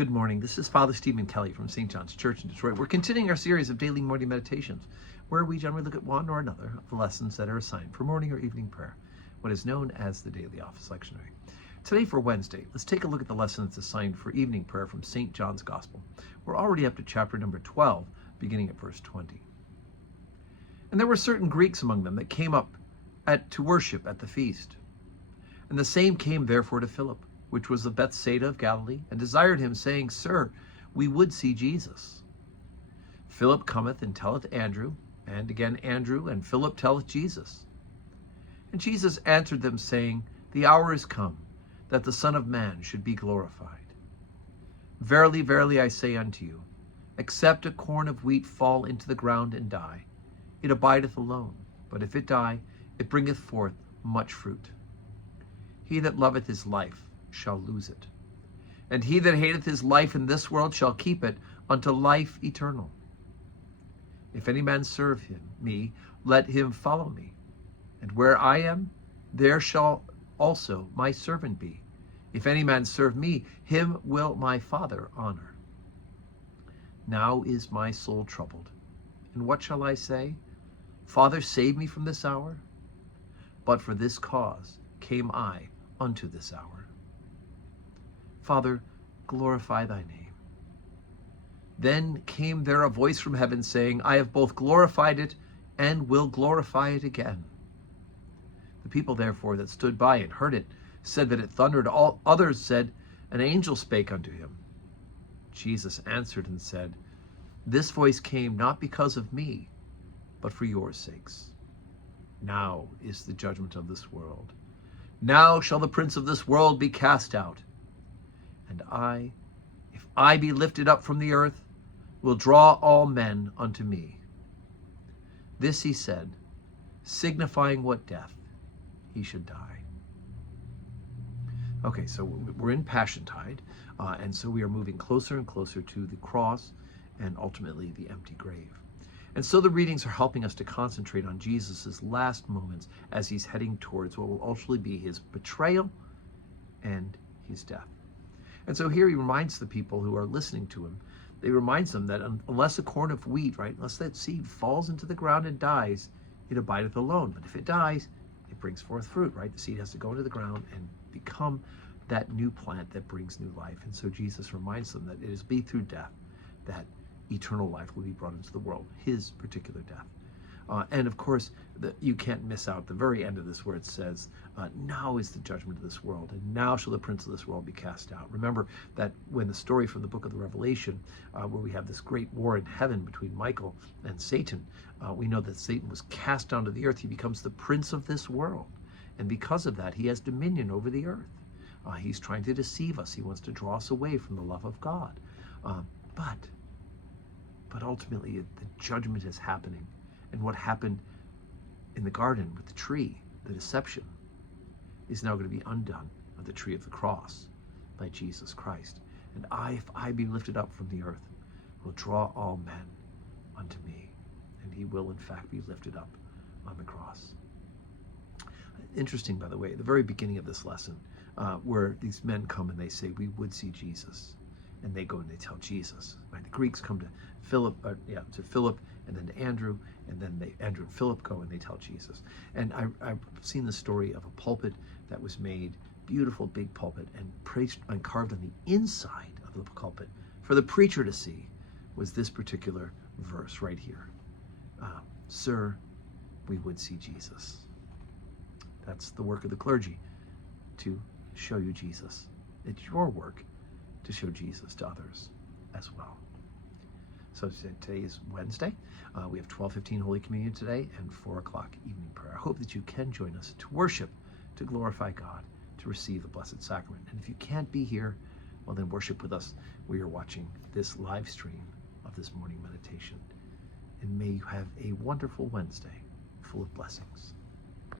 Good morning. This is Father Stephen Kelly from St. John's Church in Detroit. We're continuing our series of daily morning meditations, where we generally look at one or another of the lessons that are assigned for morning or evening prayer, what is known as the Daily Office Lectionary. Today for Wednesday, let's take a look at the lesson that's assigned for evening prayer from St. John's Gospel. We're already up to chapter number 12, beginning at verse 20. And there were certain Greeks among them that came up to worship at the feast. And the same came therefore to Philip, which was of Bethsaida of Galilee, and desired him, saying, Sir, we would see Jesus. Philip cometh and telleth Andrew, and again Andrew and Philip telleth Jesus. And Jesus answered them, saying, The hour is come, that the Son of Man should be glorified. Verily, verily, I say unto you, except a corn of wheat fall into the ground and die, it abideth alone, but if it die, it bringeth forth much fruit. He that loveth his life shall lose it, and he that hateth his life in this world shall keep it unto life eternal. If any man serve me, let him follow me. And where I am, there shall also my servant be. If any man serve me, him will my Father honor. Now is my soul troubled. And what shall I say? Father, save me from this hour. But for this cause came I unto this hour. Father, glorify thy name. Then came there a voice from heaven, saying, I have both glorified it and will glorify it again. The people therefore that stood by and heard it said that it thundered. All others said, An angel spake unto him. Jesus answered and said, This voice came not because of me, but for your sakes. Now is the judgment of this world. Now shall the prince of this world be cast out. And I, if I be lifted up from the earth, will draw all men unto me. This he said, signifying what death he should die. Okay, so we're in Passiontide, and so we are moving closer and closer to the cross and ultimately the empty grave. And so the readings are helping us to concentrate on Jesus' last moments as he's heading towards what will ultimately be his betrayal and his death. And so here he reminds the people who are listening to him, he reminds them that unless a corn of wheat, right, unless that seed falls into the ground and dies, it abideth alone. But if it dies, it brings forth fruit, right? The seed has to go into the ground and become that new plant that brings new life. And so Jesus reminds them that it is be through death that eternal life will be brought into the world, his particular death. And of course, you can't miss out the very end of this where it says, now is the judgment of this world, and now shall the prince of this world be cast out. Remember that when the story from the book of the Revelation, where we have this great war in heaven between Michael and Satan, we know that Satan was cast down to the earth. He becomes the prince of this world. And because of that, he has dominion over the earth. He's trying to deceive us. He wants to draw us away from the love of God. But ultimately, the judgment is happening. And what happened in the garden with the tree, the deception, is now going to be undone at the tree of the cross by Jesus Christ. And I, if I be lifted up from the earth, will draw all men unto me. And he will, in fact, be lifted up on the cross. Interesting, by the way, at the very beginning of this lesson, where these men come and they say, we would see Jesus. And they go and they tell Jesus. Right? The Greeks come to Philip, and then to Andrew, and then Andrew and Philip go and they tell Jesus. And I've seen the story of a pulpit that was made, beautiful big pulpit, and carved on the inside of the pulpit for the preacher to see was this particular verse right here. Sir, we would see Jesus. That's the work of the clergy, to show you Jesus. It's your work to show Jesus to others as well. So today is Wednesday. We have 12:15 Holy Communion today and 4 o'clock evening prayer. I hope that you can join us to worship, to glorify God, to receive the Blessed Sacrament. And if you can't be here, well then worship with us. We are watching this live stream of this morning meditation. And may you have a wonderful Wednesday full of blessings.